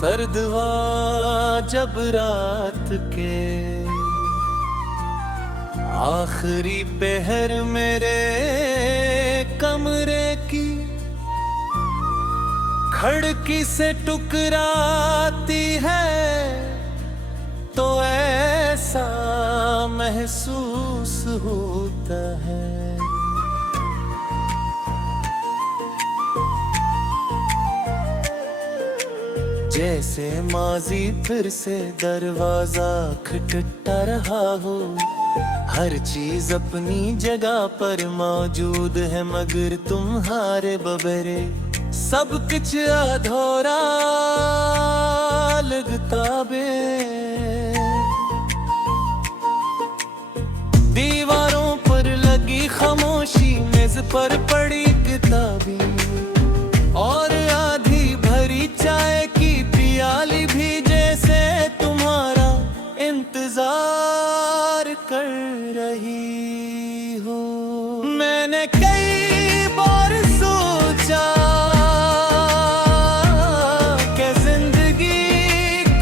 सर्दवा जब रात के आखिरी पहर मेरे कमरे की खिड़की से टकराती है तो ऐसा महसूस होता है जैसे माजी फिर से दरवाजा खटखटा रहा हो। हर चीज अपनी जगह पर मौजूद है मगर तुम्हारे बबेरे सब कुछ अधूरा लगता बे। दीवारों पर लगी खामोशी, मेज पर पड़ी किताबें और आधी भरी चाय की प्याली भी जैसे तुम्हारा इंतजार कर रही हो। मैंने कई बार सोचा कि जिंदगी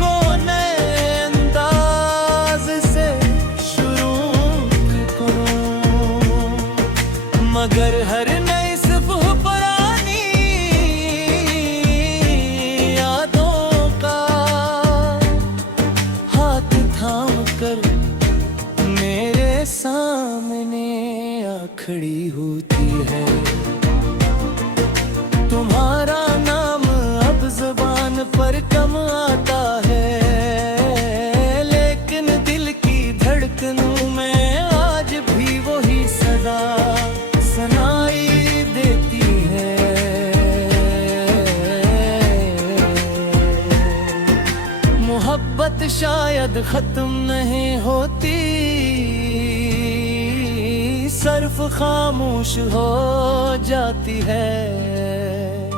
को नए अंदाज से शुरू करूं, मगर हर नई सुबह पुरानी यादों का हाथ थाम कर मेरे सामने आ खड़ी होती है। तुम्हारा नाम अब जुबान पर कम आता है, लेकिन दिल की धड़कनों में आज भी वही सदा सुनाई देती है। मोहब्बत शायद खत्म नहीं होती, सिर्फ खामोश हो जाती है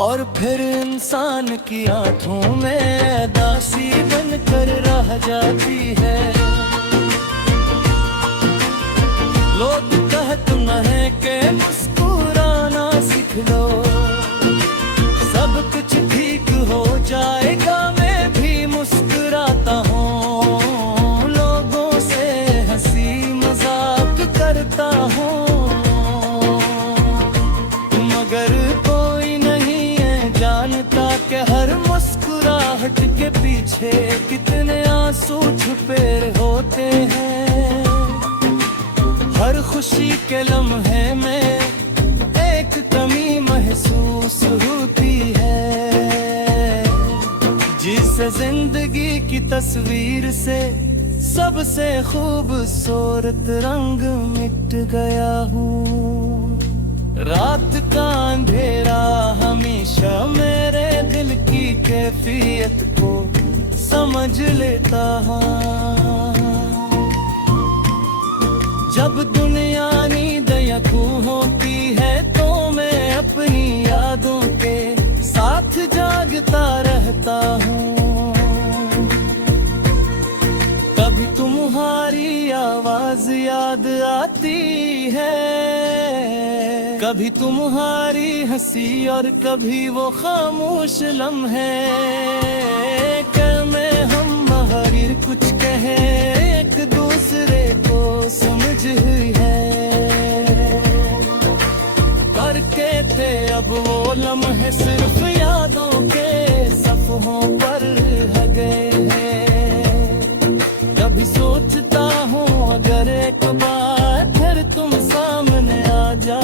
और फिर इंसान की आंखों में दासी बनकर रह जाती है। लोग कहते हैं कि मुस्कुराना सीख लो, सब कुछ ठीक हो जाएगा। मैं भी मुस्कुराता हूँ, लोगों से हंसी मजाक करता हूँ, मगर कोई नहीं है जानता कि हर मुस्कुराहट के पीछे कितने आंसू छुपे होते हैं। हर खुशी के लम्हे में एक कमी महसूस होती है, जिस जिंदगी की तस्वीर से सबसे खूबसूरत रंग मिट गया हूँ। रात का अंधेरा हमेशा मेरे दिल की कैफियत को समझ लेता है। जब दुनिया नींद या खो होती है तो मैं अपनी यादों के साथ जागता रहता हूँ। कभी तुम्हारी आवाज याद आती है, कभी तुम्हारी हंसी और कभी वो खामोश लम्हे कि मैं हम महरीर कुछ कहे एक दूसरे को समझ है करके थे। अब वो लम्हे सिर्फ यादों के सफ़हों पर रह गए हैं। कभी सोचता हूँ अगर एक बार फिर तुम सामने आ जा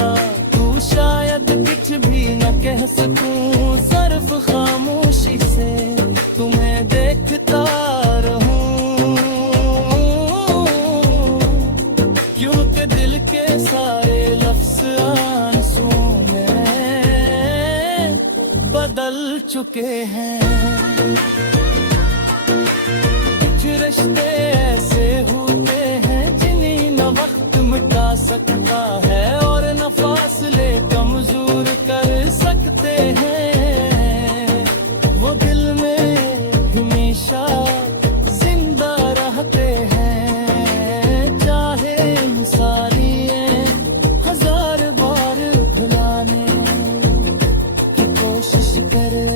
तो शायद कुछ भी न कह सकूं, सिर्फ खामोशी से तुम्हें देखता रहूं, क्योंकि दिल के सारे लफ्ज़ आंसू में बदल चुके हैं। कुछ रिश्ते ऐसे होते हैं जिन्हें न वक्त मिटा सकता है और न फासले कमजोर कर सकते हैं। वो दिल में हमेशा जिंदा रहते हैं, चाहे इंसानी हजार बार भुलाने की कोशिश करे।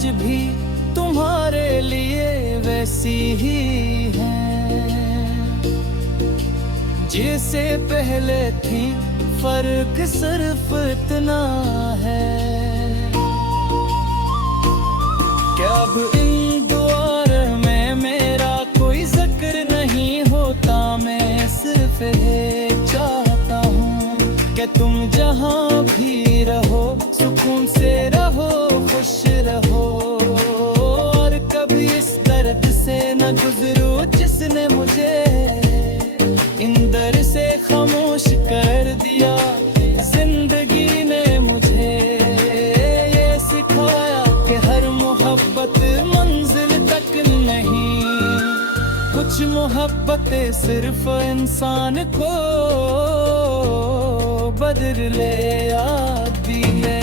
आज भी तुम्हारे लिए वैसी ही हैं जैसे पहले थी, फर्क सिर्फ इतना है क्या अब इन दुआर में मेरा कोई जिक्र नहीं होता। मैं सिर्फ ये चाहता हूँ कि तुम जहाँ भी रहो सुकून से रहो, खुश रहो और कभी इस दर्द से न गुजरो जिसने मुझे इंदर से खामोश कर दिया। जिंदगी ने मुझे ये सिखाया कि हर मोहब्बत मंजिल तक नहीं, कुछ मोहब्बतें सिर्फ इंसान को बदले आती है।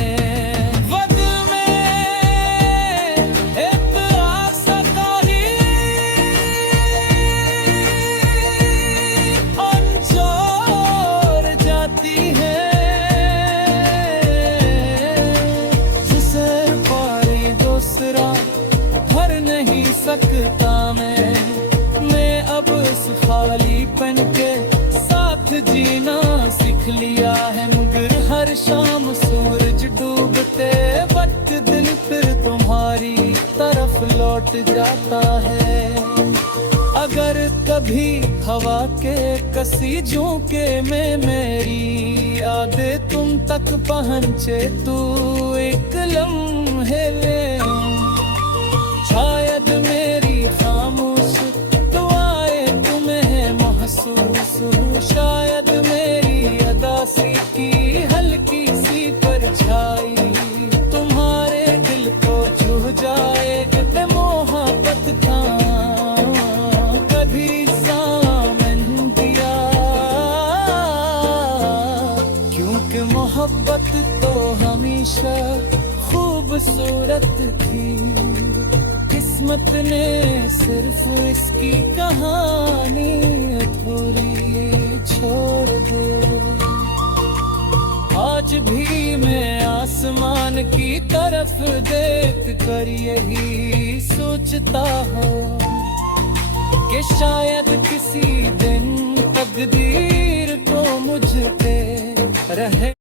सकता मैं अब इस खालीपन के साथ जीना सीख लिया है, मगर हर शाम सूरज डूबते वक्त दिल फिर तुम्हारी तरफ लौट जाता है। अगर कभी हवा के कसी झोंके में मेरी यादें तुम तक पहुंचे तो एक लम्हे ले, शायद मेरी खामोश दुआएं तुम्हें महसूस हो, शायद मेरी अदासी की हल्की सी परछाई तुम्हारे दिल को छू जाए। कि मोहब्बत था कभी सामन दिया, क्योंकि मोहब्बत तो हमेशा खूबसूरत थी, किस्मत ने सिर्फ इसकी कहानी अधूरी छोड़ दी। आज भी मैं आसमान की तरफ देख कर यही सोचता हूँ कि शायद किसी दिन तकदीर को मुझ पे रहे।